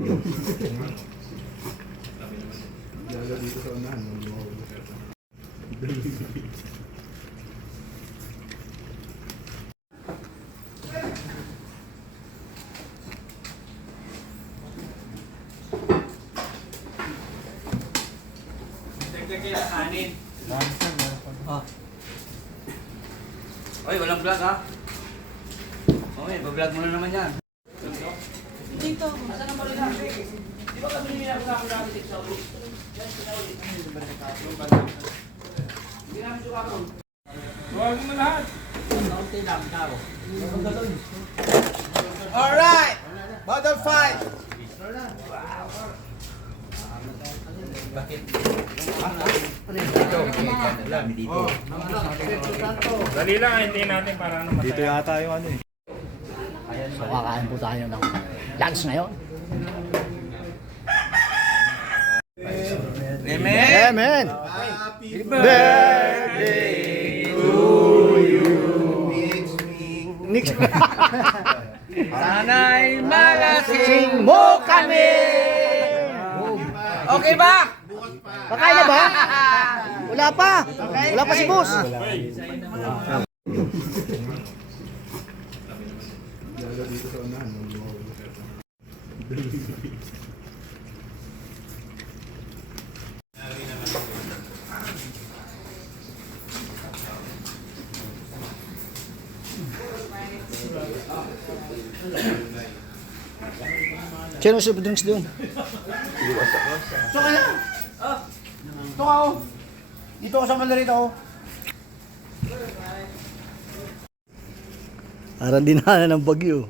Lalo dito sa unahan. Dagdag yung kanin. Oy, walang vlog ha? Okay, bablog mo na naman yan. Dito. Asan ang mali natin? Di ba kami nilang sa akin namin sa ulit? Hindi namin suka ko. Huwag mo lahat. Alright! Battle fight! Dali lang, hindi natin para ano mataya. Dito yata yung ano eh. So kakain po tayo ng lunch ngayon. Amen! Amen! Happy Birthday to you! Next. Sana'y malasing mo kami! Okay ba? Kakain na ba? Wala pa! Wala pa si boss! Lalo dito sa unahan. Sino si drinks doon? Ito kaya? Ito ka oh. Dito ako sa malarito oh. Parang dinaanan ng bagyo.